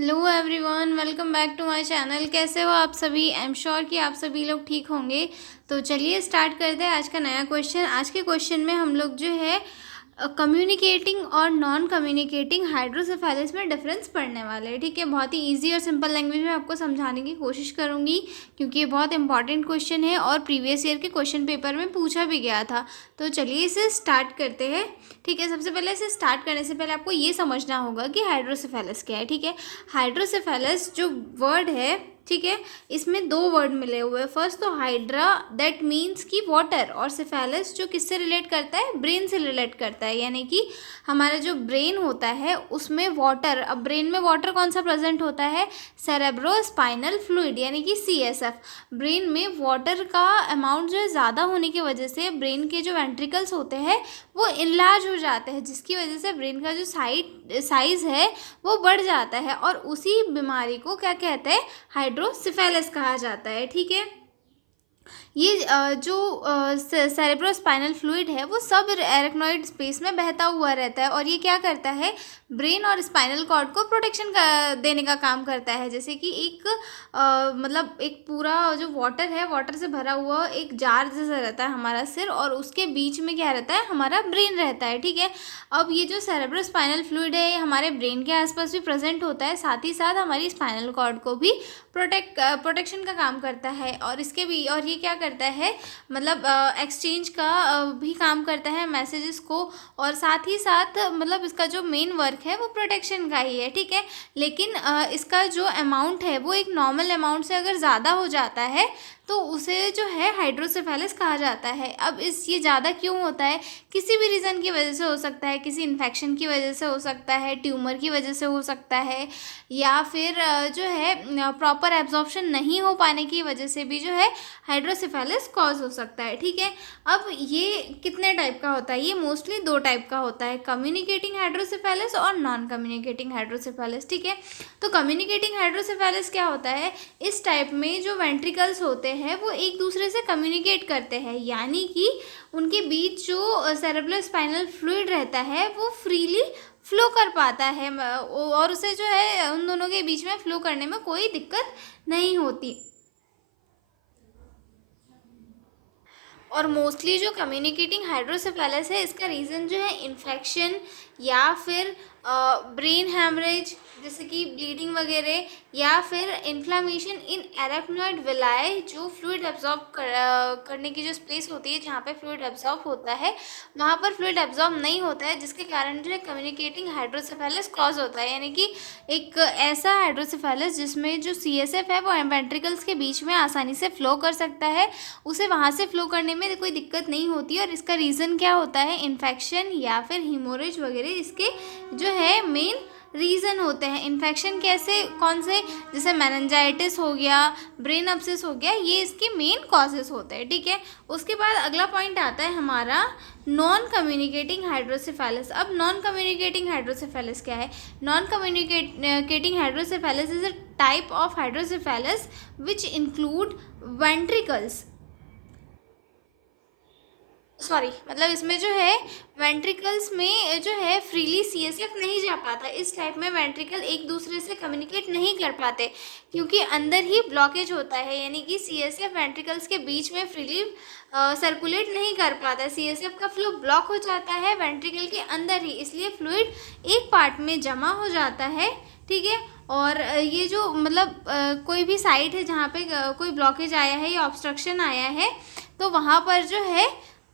Hello everyone, welcome back to my channel. कैसे हो आप सभी? आई एम श्योर कि आप सभी लोग ठीक होंगे। तो चलिए स्टार्ट करते हैं आज का नया क्वेश्चन। आज के क्वेश्चन में हम लोग जो है कम्युनिकेटिंग और नॉन कम्युनिकेटिंग हाइड्रोसेफेलस में डिफरेंस पढ़ने वाले हैं। ठीक है, बहुत ही इजी और सिंपल लैंग्वेज में आपको समझाने की कोशिश करूंगी, क्योंकि ये बहुत इंपॉर्टेंट क्वेश्चन है और प्रीवियस ईयर के क्वेश्चन पेपर में पूछा भी गया था। तो चलिए इसे स्टार्ट करते हैं। ठीक है, सबसे पहले इसे स्टार्ट करने से पहले आपको ये समझना होगा कि हाइड्रोसेफेलस क्या है। ठीक है, हाइड्रोसेफेलस जो वर्ड है, ठीक है, इसमें दो वर्ड मिले हुए हैं। फर्स्ट तो हाइड्रा, दैट मीन्स कि वाटर, और सेफेलस जो किससे रिलेट करता है? ब्रेन से रिलेट करता है, यानी कि हमारा जो ब्रेन होता है उसमें वाटर। अब ब्रेन में वाटर कौन सा प्रेजेंट होता है? सेरेब्रो स्पाइनल फ्लूइड, यानी कि CSF। ब्रेन में वाटर का अमाउंट जो है ज़्यादा होने की वजह से ब्रेन के जो वेंट्रिकल्स होते हैं वो इनलार्ज हो जाते हैं, जिसकी वजह से ब्रेन का जो साइज है वो बढ़ जाता है, और उसी बीमारी को क्या कहते हैं? हाइड्रोसेफेलस कहा जाता है। ठीक है, ये जो सेरेब्रोस्पाइनल फ्लूइड है वो सब एरेक्नोइड स्पेस में बहता हुआ रहता है, और ये क्या करता है? ब्रेन और स्पाइनल कॉर्ड को प्रोटेक्शन देने का काम करता है। जैसे कि एक मतलब एक पूरा जो वाटर है, वाटर से भरा हुआ एक जार जैसा रहता है हमारा सिर, और उसके बीच में क्या रहता है? हमारा ब्रेन रहता है। ठीक है, अब ये जो सेरेब्रोस्पाइनल फ्लूइड है ये हमारे ब्रेन के आसपास भी प्रेजेंट होता है, साथ ही साथ हमारी स्पाइनल कॉर्ड को भी प्रोटेक्शन का काम करता है, और इसके भी, और ये क्या करता है? मतलब एक्सचेंज का भी काम करता है मैसेजेस को, और साथ ही साथ मतलब इसका जो मेन वर्क है वो प्रोटेक्शन का ही है। ठीक है, लेकिन इसका जो अमाउंट है वो एक नॉर्मल अमाउंट से अगर ज़्यादा हो जाता है तो उसे जो है हाइड्रोसेफेलस कहा जाता है। अब ये ज़्यादा क्यों होता है? किसी भी रीज़न की वजह से हो सकता है, किसी इन्फेक्शन की वजह से हो सकता है, ट्यूमर की वजह से हो सकता है, या फिर जो है प्रॉपर एब्जॉर्प्शन नहीं हो पाने की वजह से भी जो है हाइड्रोसेफेलस कॉज हो सकता है। ठीक है, अब ये कितने टाइप का होता है? ये मोस्टली दो टाइप का होता है, कम्युनिकेटिंग हाइड्रोसेफेलस और नॉन कम्युनिकेटिंग हाइड्रोसेफेलस। ठीक है, तो कम्युनिकेटिंग हाइड्रोसेफेलस क्या होता है? इस टाइप में जो वेंट्रिकल्स होते हैं वो एक दूसरे से कम्युनिकेट करते हैं, यानी कि उनके बीच जो सेरेब्रो स्पाइनल फ्लूइड रहता है वो फ्रीली फ्लो कर पाता है, और उसे जो है उन दोनों के बीच में फ्लो करने में कोई दिक्कत नहीं होती। और मोस्टली जो कम्युनिकेटिंग हाइड्रोसेफेलस है इसका रीज़न जो है इन्फेक्शन, या फिर ब्रेन हैमरेज जैसे कि ब्लीडिंग वगैरह, या फिर इन्फ्लामेशन इन एरेक्नोइड विलाई, जो फ्लूइड एब्जॉर्ब करने की जो स्पेस होती है जहाँ पे फ्लूइड एब्जॉर्ब होता है वहाँ पर फ्लूइड एब्जॉर्ब नहीं होता है, जिसके कारण जो है कम्युनिकेटिंग हाइड्रोसेफेलस कॉज होता है। यानी कि एक ऐसा हाइड्रोसेफेलस जिसमें जो CSF है वो वेंट्रिकल्स के बीच में आसानी से फ्लो कर सकता है, उसे वहाँ से फ्लो करने में कोई दिक्कत नहीं होती। और इसका रीज़न क्या होता है? इन्फेक्शन या फिर हीमोरेज वगैरह इसके जो है मेन रीज़न होते हैं। इन्फेक्शन कैसे, कौन से? जैसे मेनिंजाइटिस हो गया, ब्रेन अब्सेस हो गया, ये इसके मेन कॉजेस होते हैं। ठीक है, उसके बाद अगला पॉइंट आता है हमारा नॉन कम्युनिकेटिंग हाइड्रोसेफेलस। अब नॉन कम्युनिकेटिंग हाइड्रोसेफेलस क्या है? Non communicating hydrocephalus is a type of hydrocephalus which include ventricles, sorry, मतलब इसमें जो है वेंट्रिकल्स में जो है फ्रीली CSF नहीं जा पाता। इस टाइप में वेंट्रिकल एक दूसरे से कम्युनिकेट नहीं कर पाते, क्योंकि अंदर ही ब्लॉकेज होता है, यानी कि CSF वेंट्रिकल्स के बीच में फ्रीली सर्कुलेट नहीं कर पाता। CSF का फ्लो ब्लॉक हो जाता है वेंट्रिकल के अंदर ही, इसलिए फ्लूइड एक पार्ट में जमा हो जाता है। ठीक है, और ये जो मतलब कोई भी साइट है जहाँ पे कोई ब्लॉकेज आया है या ऑब्स्ट्रक्शन आया है, तो वहाँ पर जो है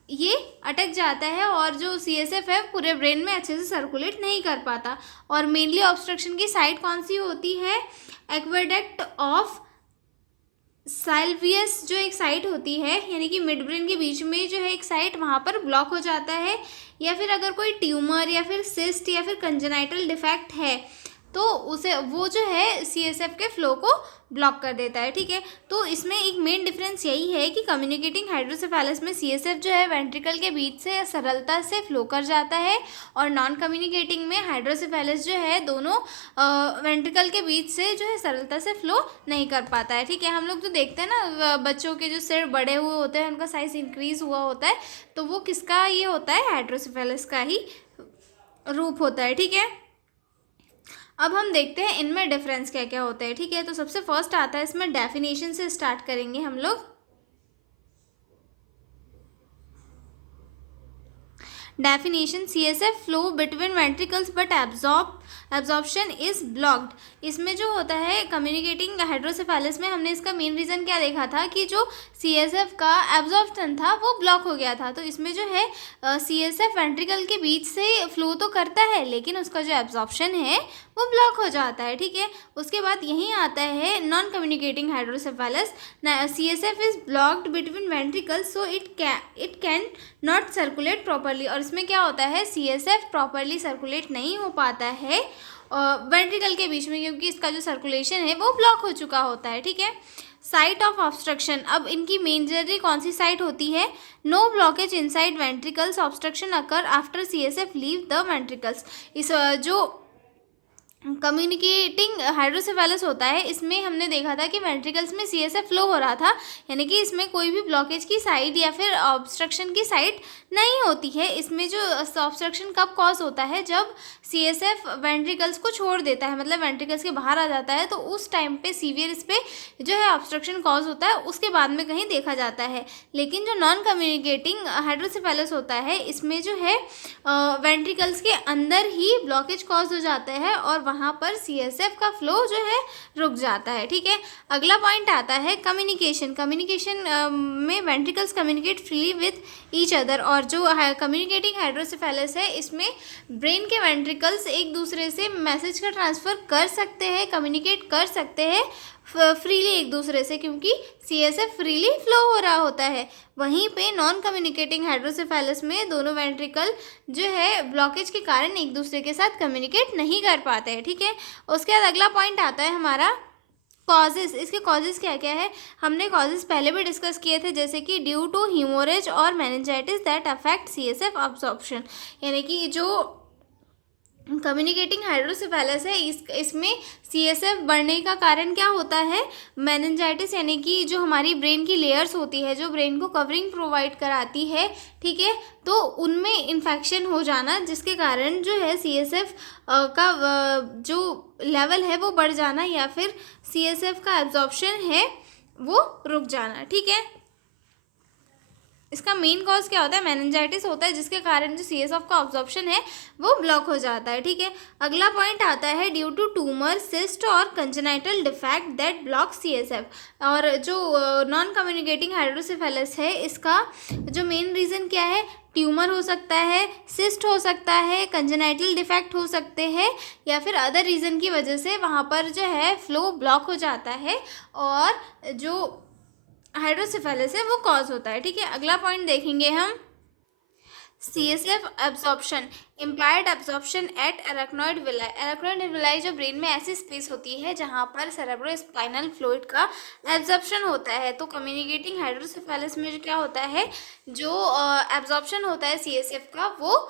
ये अटक जाता है, और जो CSF है पूरे ब्रेन में अच्छे से सर्कुलेट नहीं कर पाता। और मेनली ऑब्स्ट्रक्शन की साइट कौन सी होती है? एक्वेडक्ट ऑफ साइल्वियस जो एक साइट होती है, यानी कि मिड ब्रेन के बीच में जो है एक साइट, वहाँ पर ब्लॉक हो जाता है। या फिर अगर कोई ट्यूमर या फिर सिस्ट या फिर कंजेनाइटल डिफेक्ट है तो उसे वो जो है CSF के फ्लो को ब्लॉक कर देता है। ठीक है, तो इसमें एक मेन डिफरेंस यही है कि कम्युनिकेटिंग हाइड्रोसेफेलस में CSF जो है वेंट्रिकल के बीच से सरलता से फ्लो कर जाता है, और नॉन कम्युनिकेटिंग में हाइड्रोसेफेलस जो है दोनों वेंट्रिकल के बीच से जो है सरलता से फ्लो नहीं कर पाता है। ठीक है, हम लोग जो देखते हैं ना बच्चों के जो सिर बड़े हुए होते हैं, उनका साइज इंक्रीज हुआ होता है, तो वो किसका ये होता है? हाइड्रोसेफेलस का ही रूप होता है। ठीक है, अब हम देखते हैं इनमें डिफरेंस क्या क्या होता है, ठीक है। तो सबसे फर्स्ट आता है इसमें डेफिनेशन से स्टार्ट करेंगे हम लोग। Definition, CSF flow between ventricles but absorption is blocked. इसमें जो होता है कम्युनिकेटिंग हाइड्रोसेफेलस में हमने इसका मेन रीज़न क्या देखा था कि जो CSF का एब्जॉर्प्शन था वो ब्लॉक हो गया था। तो इसमें जो है CSF वेंट्रिकल के बीच से फ्लो तो करता है लेकिन उसका जो एब्जॉर्प्शन है वो ब्लॉक हो जाता है, ठीक है। उसके बाद यहीं आता है non communicating hydrocephalus. CSF is blocked between ventricles so it can not circulate properly. और इसमें क्या होता है, CSF प्रॉपरली सर्कुलेट नहीं हो पाता है वेंट्रिकल के बीच में, क्योंकि इसका जो सर्कुलेशन है वो ब्लॉक हो चुका होता है, ठीक है। साइट ऑफ ऑब्स्ट्रक्शन, अब इनकी मेजरली कौन सी साइट होती है, no blockage inside ventricles, obstruction occur after CSF leave the ventricles. इस जो कम्युनिकेटिंग हाइड्रोसेफेलस होता है इसमें हमने देखा था कि वेंट्रिकल्स में CSF फ्लो हो रहा था, यानी कि इसमें कोई भी ब्लॉकेज की साइड या फिर ऑब्स्ट्रक्शन की साइड नहीं होती है। इसमें जो ऑब्स्ट्रक्शन कब कॉज होता है, जब CSF वेंट्रिकल्स को छोड़ देता है, मतलब वेंट्रिकल्स के बाहर आ जाता है, तो उस टाइम पे सीवियर इस पे जो है ऑब्स्ट्रक्शन कॉज होता है, उसके बाद में कहीं देखा जाता है। लेकिन जो नॉन कम्युनिकेटिंग हाइड्रोसेफेलस होता है इसमें जो है वेंट्रिकल्स के अंदर ही ब्लॉकेज कॉज हो जाता है और वहाँ पर CSF का फ्लो जो है रुक जाता है, ठीक है। अगला पॉइंट आता है कम्युनिकेशन। कम्युनिकेशन में ventricles communicate freely with each other. और जो कम्युनिकेटिंग हाइड्रोसेफेलस है इसमें ब्रेन के वेंट्रिकल्स एक दूसरे से मैसेज का ट्रांसफ़र कर सकते हैं, कम्युनिकेट कर सकते हैं फ्रीली एक दूसरे से, क्योंकि CSF फ्रीली फ्लो हो रहा होता है। वहीं पे नॉन कम्युनिकेटिंग हाइड्रोसेफेलस में दोनों वेंट्रिकल जो है ब्लॉकेज के कारण एक दूसरे के साथ कम्युनिकेट नहीं कर पाते हैं, ठीक है। उसके बाद अगला पॉइंट आता है हमारा कॉजेज़। इसके कॉजेज़ क्या क्या है, हमने कॉजेज़ पहले भी डिस्कस किए थे, जैसे कि ड्यू टू हीमोरेज और meningitis that affect CSF absorption. यानी कि जो कम्युनिकेटिंग हाइड्रोसेफेलस है इसमें CSF बढ़ने का कारण क्या होता है, मेनिंजाइटिस, यानी कि जो हमारी ब्रेन की लेयर्स होती है जो ब्रेन को कवरिंग प्रोवाइड कराती है, ठीक है, तो उनमें इन्फेक्शन हो जाना, जिसके कारण जो है CSF का जो लेवल है वो बढ़ जाना या फिर CSF का एब्जॉर्प्शन है वो रुक जाना, ठीक है। इसका मेन कॉज क्या होता है, मेनिंजाइटिस होता है, जिसके कारण जो CSF का ऑब्जॉर्प्शन है वो ब्लॉक हो जाता है, ठीक है। अगला पॉइंट आता है ड्यू टू ट्यूमर, सिस्ट और congenital defect that block CSF। और जो नॉन कम्युनिकेटिंग हाइड्रोसेफेलस है इसका जो मेन रीज़न क्या है, ट्यूमर हो सकता है, सिस्ट हो सकता है, कंजेनाइटल डिफेक्ट हो सकते हैं, या फिर अदर रीज़न की वजह से वहाँ पर जो है फ्लो ब्लॉक हो जाता है और जो हाइड्रोसेफेलस है वो कॉज होता है, ठीक है। अगला पॉइंट देखेंगे हम, CSF absorption, implied absorption at arachnoid villi. Arachnoid villi जो ब्रेन में ऐसी स्पेस होती है जहाँ पर सेरेब्रो स्पाइनल फ्लूइड का एब्जॉर्प्शन होता है। तो कम्युनिकेटिंग हाइड्रोसेफेलस में जो क्या होता है, जो एब्जॉर्प्शन होता है CSF का वो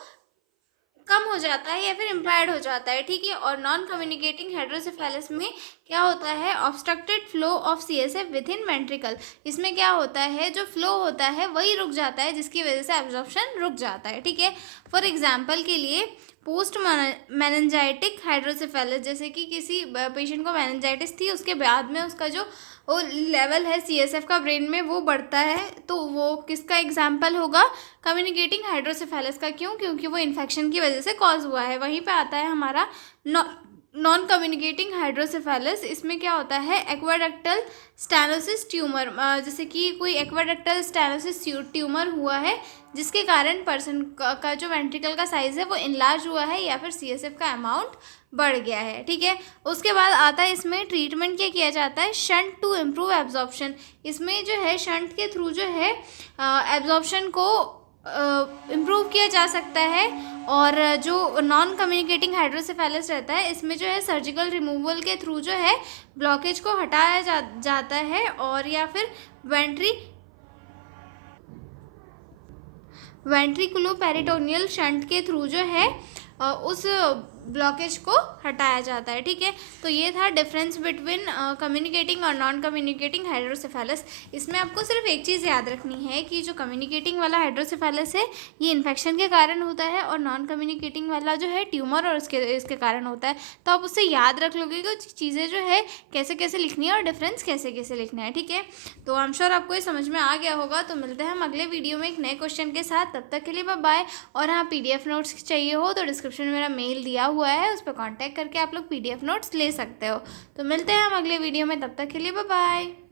कम हो जाता है या फिर इम्प्लाइड हो जाता है, ठीक है। और नॉन कम्युनिकेटिंग हाइड्रोसेफेलस में क्या होता है, obstructed flow of CSF with in ventricle. इसमें क्या होता है, जो फ्लो होता है वही रुक जाता है, जिसकी वजह से एब्जॉर्प्शन रुक जाता है, ठीक है। फॉर एग्जांपल के लिए पोस्ट मेनिंजाइटिक हाइड्रोसेफेलस, जैसे कि किसी पेशेंट को मेनिंजाइटिस थी, उसके बाद में उसका जो वो लेवल है CSF का ब्रेन में वो बढ़ता है, तो वो किसका एग्जाम्पल होगा, कम्युनिकेटिंग हाइड्रोसेफेलस का। क्यों, क्योंकि वो इन्फेक्शन की वजह से कॉज हुआ है। वहीं पे आता है हमारा नॉन कम्युनिकेटिंग हाइड्रोसेफेलस। इसमें क्या होता है, एक्वाडक्टल स्टेनोसिस ट्यूमर, जैसे कि कोई एक्वाडक्टल स्टेनोसिस ट्यूमर हुआ है जिसके कारण पर्सन का जो वेंट्रिकल का साइज़ है वो इनलार्ज हुआ है या फिर CSF का अमाउंट बढ़ गया है, ठीक है। उसके बाद आता है इसमें ट्रीटमेंट क्या किया जाता है, शंट टू इम्प्रूव एब्जॉर्प्शन। इसमें जो है शंट के थ्रू जो है एब्जॉर्प्शन को इम्प्रूव किया जा सकता है। और जो नॉन कम्युनिकेटिंग हाइड्रोसेफेलस रहता है इसमें जो है सर्जिकल रिमूवल के थ्रू जो है ब्लॉकेज को हटाया जाता है, और या फिर वेंट्रिकुलोपेरिटोनियल शंट के थ्रू जो है उस ब्लॉकेज को हटाया जाता है। ठीक है, तो ये था डिफरेंस बिटवीन कम्युनिकेटिंग और नॉन कम्युनिकेटिंग हाइड्रोसेफेलस। इसमें आपको सिर्फ एक चीज़ याद रखनी है कि जो कम्युनिकेटिंग वाला हाइड्रोसेफेलस है ये इन्फेक्शन के कारण होता है, और नॉन कम्युनिकेटिंग वाला जो है ट्यूमर और इसके कारण होता है। तो आप उससे याद रख लोगे कि चीज़ें जो है कैसे कैसे लिखनी है और डिफरेंस कैसे कैसे लिखना है। ठीक है, तो आई एम श्योर आपको ये समझ में आ गया होगा। तो मिलते हैं हम अगले वीडियो में एक नए क्वेश्चन के साथ, तब तक के लिए बाय बाय। और हाँ, PDF नोट्स चाहिए हो तो डिस्क्रिप्शन में मेरा मेल दिया हुआ है, उस पर कांटेक्ट करके आप लोग PDF नोट्स ले सकते हो। तो मिलते हैं हम अगले वीडियो में, तब तक के लिए बाय बाय।